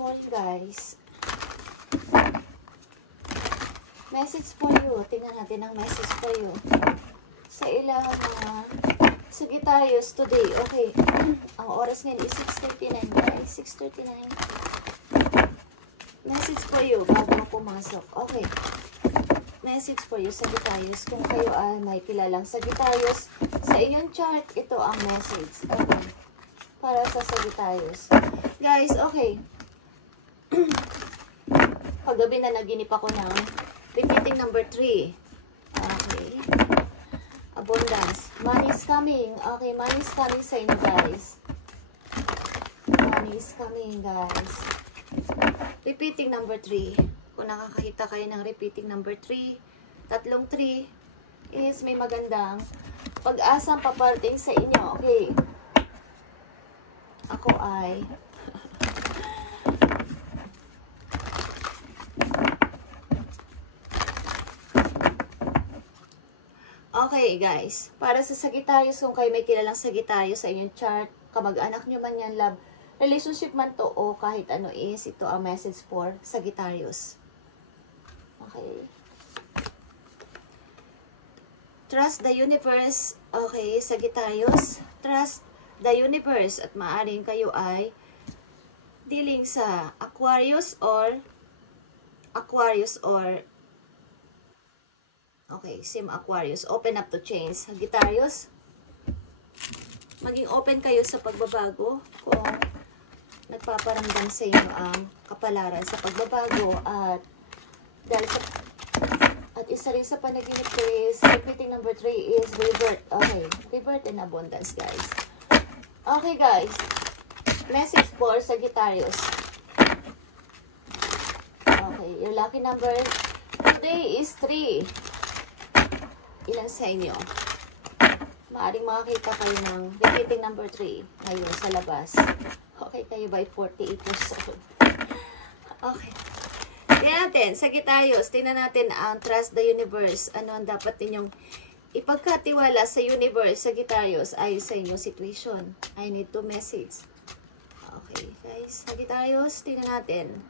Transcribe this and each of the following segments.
morning, guys. Message for you. Tingnan natin ang message for you. Sa ilang mga Sagittarius today. Okay. Ang oras ngayon is 6:39, guys. 6:39. Message for you bago pumasok. Okay. Message for you, Sagittarius. Kung kayo ay may kilalang Sagittarius, sa iyong chart, ito ang message. Okay. Para sa Sagittarius. Guys, okay. Paggabi na naginip ako ng repeating number 3. Okay. Abundance. Money is coming. Okay, money is coming sa inyo, guys. Money is coming, guys. Repeating number 3. Kung nakakita kayo ng repeating number 3, tatlong 3, is may magandang pag-asang paparating sa inyo. Okay. Ako ay okay, guys. Para sa Sagittarius, kung kayo may kilalang Sagittarius sa inyong chart, kamag-anak nyo man yan, love, relationship man to, o kahit ano is, ito ang message for Sagittarius. Okay. Trust the universe. Okay, Sagittarius. Trust the universe. At maaaring kayo ay dealing sa Aquarius or okay, same Aquarius. Open up to change. Sagittarius, maging open kayo sa pagbabago kung nagpaparamdam sa inyo ang kapalaran sa pagbabago at dahil sa isa rin sa panaginip is repeating number 3 is rebirth. Okay, rebirth and abundance, guys. Okay, guys. Message for Sagittarius. Okay, your lucky number today is 3. Ilan sa inyo? Maaring makakita kayo ng repeating number 3 ngayon sa labas. Okay, kayo by 48 years old. Okay. Tingnan natin, Sagittarius, tingnan natin ang trust the universe. Ano ang dapat ninyong ipagkatiwala sa universe, Sagittarius, ayon sa inyong situation. I need to message. Okay, guys. Sagittarius, tingnan natin.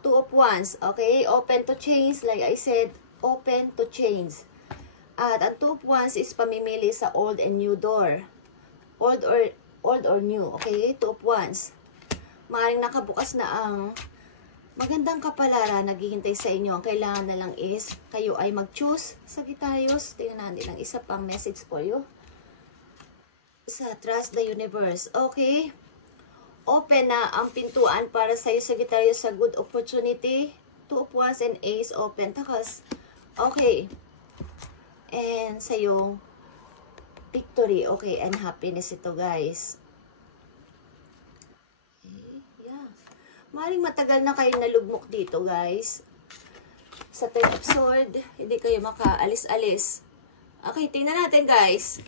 2 of Wands. Okay, open to change. Like I said, open to change. At ang 2 of Wands is pamimili sa old and new door. Old or new. Okay, 2 of Wands. Maaaring nakabukas na ang magandang kapalaran naghihintay sa inyo. Ang kailangan na lang is kayo ay mag-choose, Sagittarius. Tingnan natin ang isa pang message for you. Sa trust the universe. Okay. Open na ang pintuan para sa iyo, Sagittarius, sa good opportunity. 2 of Wands and Ace of Pentacles. Okay. And sa yung victory. Okay. And happiness ito, guys. Maring matagal na kayo nalugmok dito, guys. Sa Ten of Swords, hindi kayo makaalis-alis. Okay, tingnan natin, guys.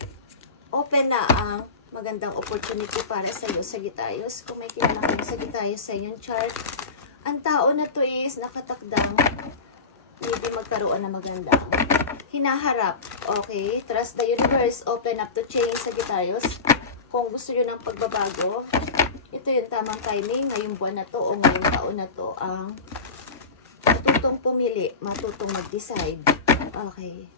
Open na ang magandang opportunity para sa iyo, Sagittarius. Kung may kilala kayong Sagittarius sa inyong chart, ang tao na to is nakatakdang hindi magkaroon ng magandang hinaharap. Okay, trust the universe. Open up to change, Sagittarius. Kung gusto nyo ng pagbabago, ito yung tamang timing, ngayong buwan na to o ngayong taon na to, ang matutong pumili, matutong mag-decide. Okay.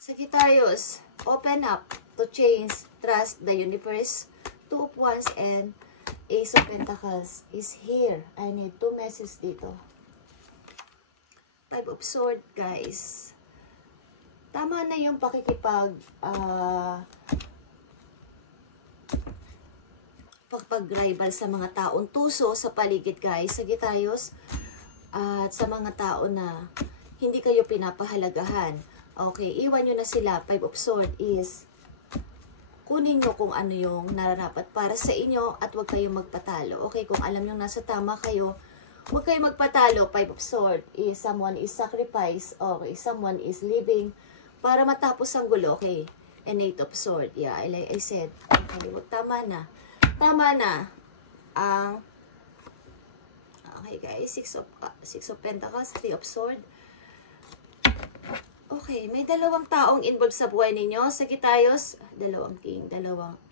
Sagittarius, open up to change, trust the universe. 2 of Wands and Ace of Pentacles is here. I need 2 messages dito. 5 of Swords, guys. Tama na yung pagpag-rival sa mga taong tuso sa paligid, guys, Sagittarius, at sa mga tao na hindi kayo pinapahalagahan. Okay, iwan nyo na sila. 5 of Swords is kunin nyo kung ano yung nararapat para sa inyo at huwag kayong magpatalo. Okay, kung alam nyo nasa tama kayo, huwag kayong magpatalo. 5 of Swords is someone is sacrifice, okay, someone is living para matapos ang gulo. Okay, and 8 of Swords, yeah, like I said, okay, tama na. Tama na ang okay, guys, 6 of Pentacles, 3 of Swords. Okay, may dalawang taong involved sa buhay ninyo, Sagittarius. Dalawang king,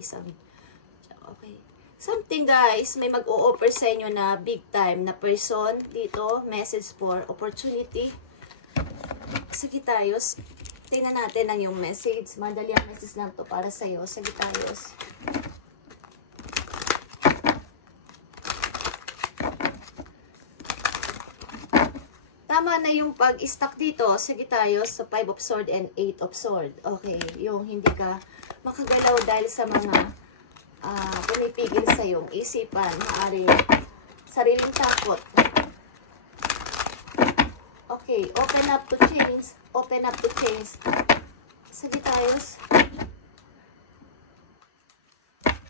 isang Okay. Something guys, may mag-o-offer sa inyo na big time na person dito, message for opportunity. Sagittarius, tingnan natin ang yung message. Madali ang message lang to para sa iyo, Sagittarius. Tama na yung pag-stuck dito, Sagittarius, sa 5 of Swords and 8 of Swords. Okay, yung hindi ka makagalaw dahil sa mga pumipigil sa iyong isipan, maaari sariling takot. Okay, open up to change. Open up to change. Sagittarius.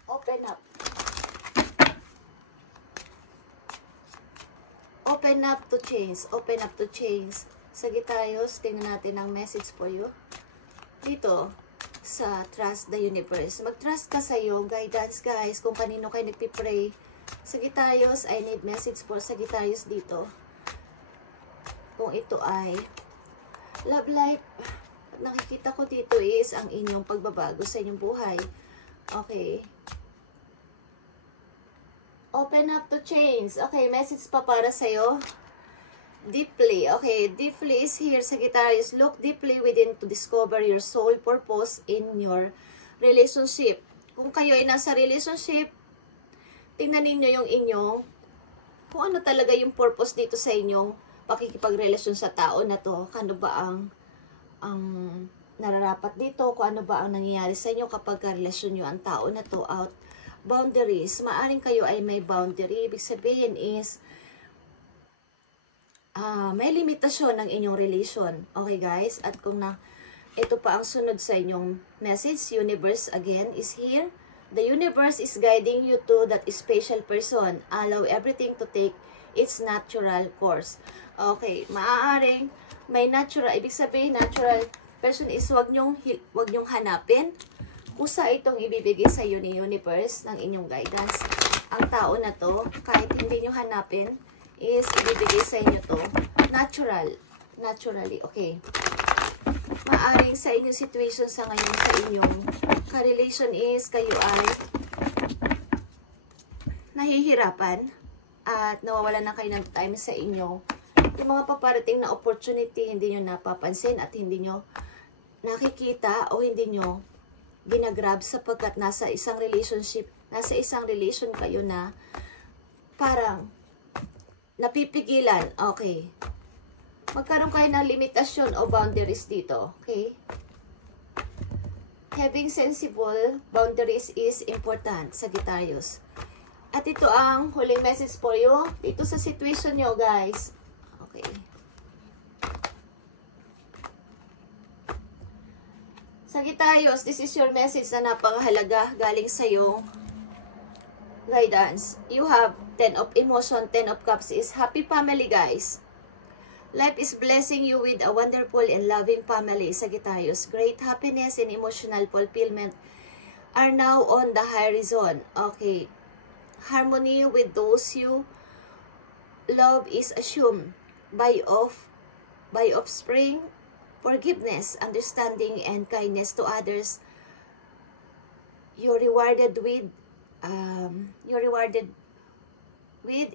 Open up. Open up to change. Open up to change. Sagittarius, tingnan natin ang message for you. Dito, sa Trust the Universe. Mag-trust ka sa iyo, guidance guys, kung kanino kayo nagpipray. Sagittarius, I need message for Sagittarius dito. Kung ito ay love life, nakikita ko dito is ang inyong pagbabago sa inyong buhay. Okay. Open up to change. Okay, message pa para sa'yo. Deeply. Okay, deeply is here, Sagittarius. Look deeply within to discover your soul purpose in your relationship. Kung kayo ay nasa relationship, tingnan ninyo yung inyong, kung ano talaga yung purpose dito sa inyong pakikipagrelasyon sa tao na to. Ano ba ang nararapat dito? Kung ano ba ang nangyayari sa inyo kapag relasyon nyo ang tao na to out. Boundaries. Maaring kayo ay may boundary. Ibig sabihin is, may limitasyon ng inyong relation. Okay guys? At kung ito pa ang sunod sa inyong message, universe again is here. The universe is guiding you to that special person. Allow everything to take its natural course. Okay, maaaring may natural, ibig sabihin natural person is wag nyong hanapin. Kusa itong ibibigay sa iyo ni universe ng inyong guidance. Ang tao na to, kahit hindi nyo hanapin, is ibibigay sa inyo to naturally. Okay. Maaring sa inyong situation sa ngayon sa inyong ka-relation is kayo ay nahihirapan at nawawalan na kayo ng time sa inyo. Yung mga paparating na opportunity hindi nyo napapansin at hindi nyo nakikita o hindi nyo ginagrab sapagkat nasa isang relation kayo na parang napipigilan. Okay. Magkaroon kayo ng limitasyon o boundaries dito. Okay? Having sensible boundaries is important, Sagittarius. At ito ang huling message for you dito sa situation nyo, guys. Okay. Sagittarius, this is your message na napakahalaga galing sa iyong guidance. You have 10 of emotion, 10 of cups is happy family, guys. Life is blessing you with a wonderful and loving family, Sagittarius. Great happiness and emotional fulfillment are now on the horizon. Okay. Harmony with those you love is assumed by offspring, forgiveness, understanding, and kindness to others. You're rewarded with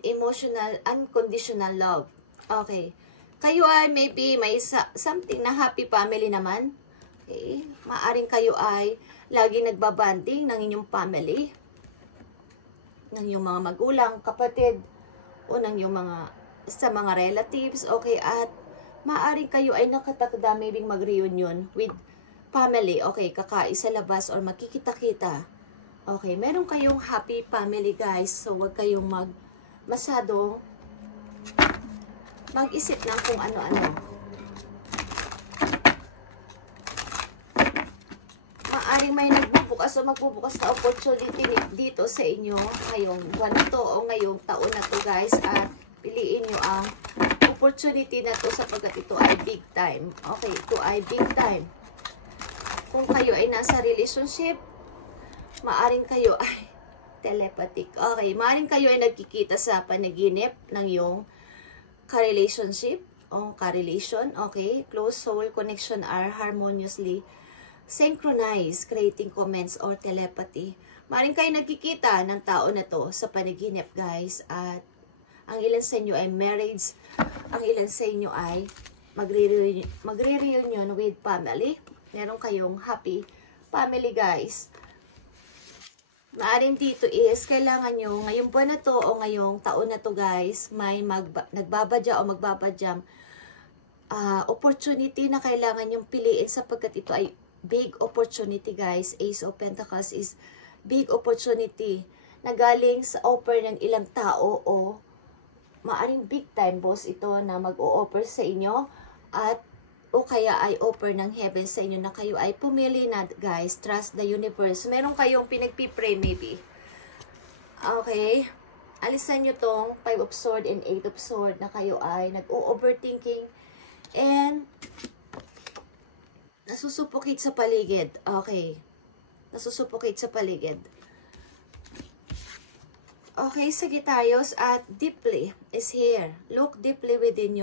emotional, unconditional love. Okay. Kayo ay maybe may something na happy family naman. Okay. Maaring kayo ay lagi nagbabanding ng inyong family, ng inyong mga magulang, kapatid, o ng inyong sa mga relatives. Okay. At maaring kayo ay nakatakda maybe mag-reunion with family. Okay. Kakain sa labas or magkikita-kita. Okay. Meron kayong happy family, guys. So, huwag kayong masyadong mag-isip ng kung ano-ano. Maaring may nagbubukas o magbubukas na opportunity dito sa inyo ngayong buwan na to o ngayong taon na to, guys. At piliin nyo ang opportunity na to sapagkat ito ay big time. Okay, ito ay big time. Kung kayo ay nasa relationship, maaring kayo ay telepathic. Okay, maaring kayo ay nagkikita sa panaginip ng iyong ka-relationship o ka-relation. Okay, close soul connection are harmoniously synchronized, creating comments or telepathy. Maring kayo nagkikita ng tao na to sa panaginip, guys. At ang ilan sa inyo ay marriage. Ang ilan sa inyo ay magre-reunion with family. Meron kayong happy family, guys. Maaring dito is, kailangan nyo, ngayong buwan na to o ngayong taon na to, guys, may nagbabadya o magbabadyang opportunity na kailangan nyong piliin sapagkat ito ay big opportunity, guys. Ace of Pentacles is big opportunity na galing sa offer ng ilang tao o maaring big time boss ito na mag-o-offer sa inyo at o kaya ay offer ng heaven sa inyo na kayo ay pumili na, guys. Trust the universe. Meron kayong pinagpipray maybe. Okay. Alisan nyo tong 5 of Swords and 8 of Swords na kayo ay nag-o-overthinking and nasusuffocate sa paligid. Okay. Nasusuffocate sa paligid. Okay, Sagittarius, at deeply is here. Look deeply within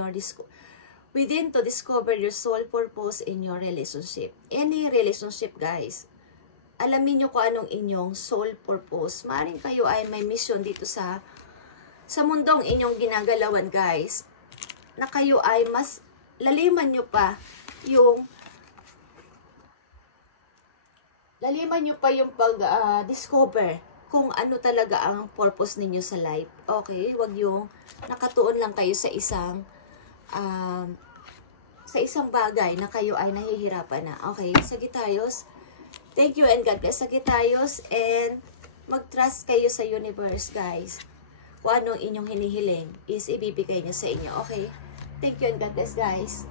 to discover your soul purpose in your relationship. Any relationship, guys. Alamin nyo kung anong inyong soul purpose. Maaaring kayo ay may mission dito sa mundong inyong ginagalawan, guys. Na kayo ay mas laliman nyo pa yung pag-discover kung ano talaga ang purpose ninyo sa life. Okay? Huwag yung nakatuon lang kayo sa isang bagay na kayo ay nahihirapan na. Okay, Sagittarius, thank you and God bless, Sagittarius, and mag-trust kayo sa universe, guys. Kung anong inyong hinihiling is ibibigay niya sa inyo. Okay, thank you and God bless, guys.